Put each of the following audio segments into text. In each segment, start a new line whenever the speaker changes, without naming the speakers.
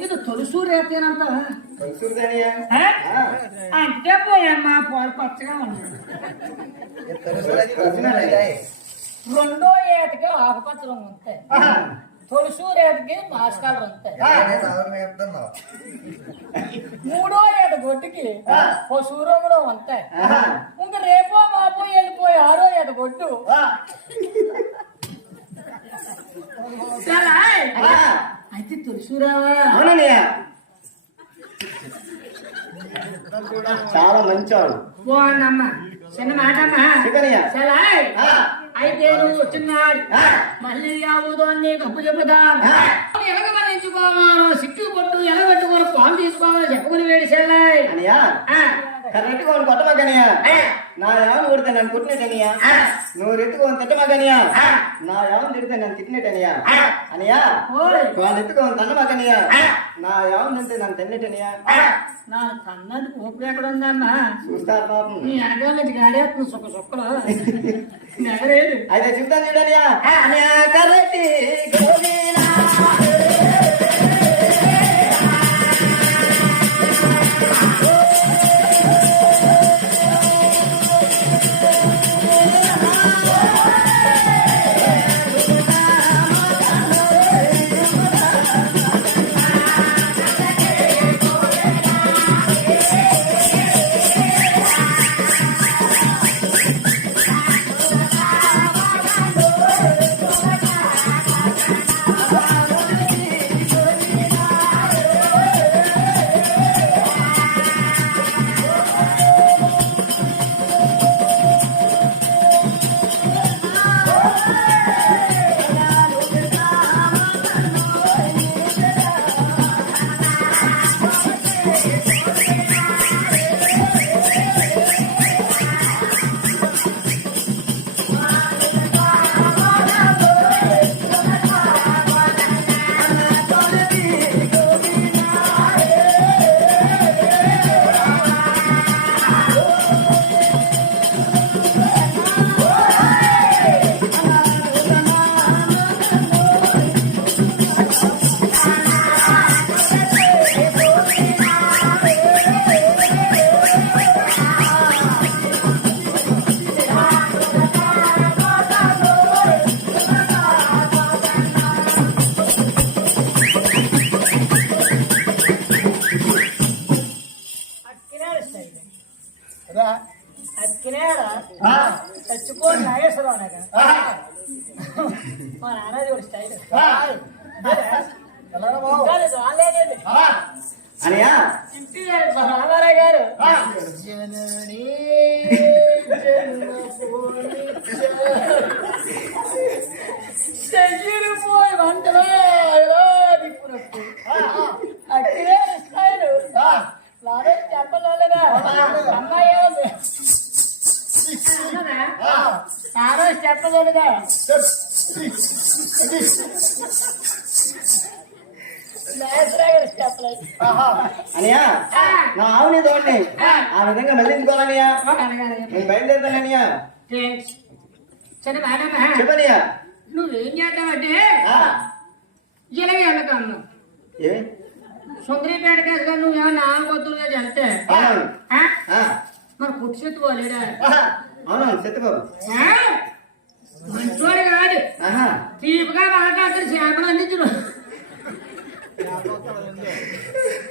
ఇది తొలుసు రేతేనంట
కలుసురుదనియా
అంటే పోయమ్మా పాలు పచ్చగా ఉంది రెండో ఏతకి ఆకుపచ్చ రంగు ఉంటాయి తొలుసు రేతకి మాస్కాలు ఉంటాయి మూడో ఏట గొడ్డుకి పశువు రంగులో ఉంటాయి ఇంకా రేపో మాపో వెళ్ళిపోయి ఆరో ఏట గొడ్డు అయితే తులసిరావా?
అవునయ్యా చాలా మంచోడు.
బాగుందమ్మా. చిన్న. చాలా
ఆ.
అయితే నువ్వు వచ్చినాడు. మళ్ళీ యావుదో నీ కప్పు
ఆ.
ఎలగమనించుకోవాలో సిక్కు పట్టు ఎలగట్టుకోవాలి పాలు తీసుకోవాలి. చెప్పుకుని వేడి చెల్లాయి
అనియా కరెక్ట్గా కొట్టమాకనియా నా ఏమని కొడితే నన్ను కొట్టినట్టనియా? నువ్వు రెత్తుకోని తిట్టమాకనియా నా ఏమని తిడితే నన్ను తిట్టినట్టనియా? అనియా? వాళ్ళు ఎత్తుకోని తన్నమాకనియా నా ఏమని తింటే నన్ను తిన్నట్టనియా
నా కన్నది కోపులు ఎక్కడ ఉందమ్మా
చూస్తారు పాపం.
నీ నుంచి గాడేస్తుంది సుక్కలు. నెగలేదు
అయితే చెప్తాను చూడనియా? అనియా కర్రెట్టి
అక్కినాడ. చచ్చిపోయి నాగేశ్వరరావు అనగా మా నాన్నది ఒక స్టైల్. రాలేదండి
అనియా?
ఇంటి రామారావు గారు. గారు చెప్పలేదు.
అనియా నా ఆవుని తోడిని ఆ. విధంగా మళ్ళించుకోవాలనియా నేను బయలుదేరుతాననియా
ఫ్రెండ్స్ సరే మేడం
చెప్పనియా
నువ్వేం చేద్దామంటే ఇలాగే వెళ్ళకన్నావు
ఏ?
సుందరీపేట కేసుగా నువ్వేమన్నా ఆంగొత్తులుగా చెప్తే
అవును.
ఆ?
ఆ,
మరి పుట్టుచెత్తు పోలేడా?
ఆహా, అవును చెత్తబాబు
ఆ? మంచోడు కాదు. తీపిగా మాట్లాడుతున్న చేపలు అందించు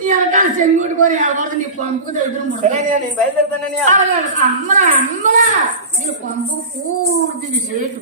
వెనకాల చెంగుడు కొని ఎవరు నీ పంపుకు దగ్గర అమ్మరా అమ్మరా. నీ పంపు పూర్తిది చేటు.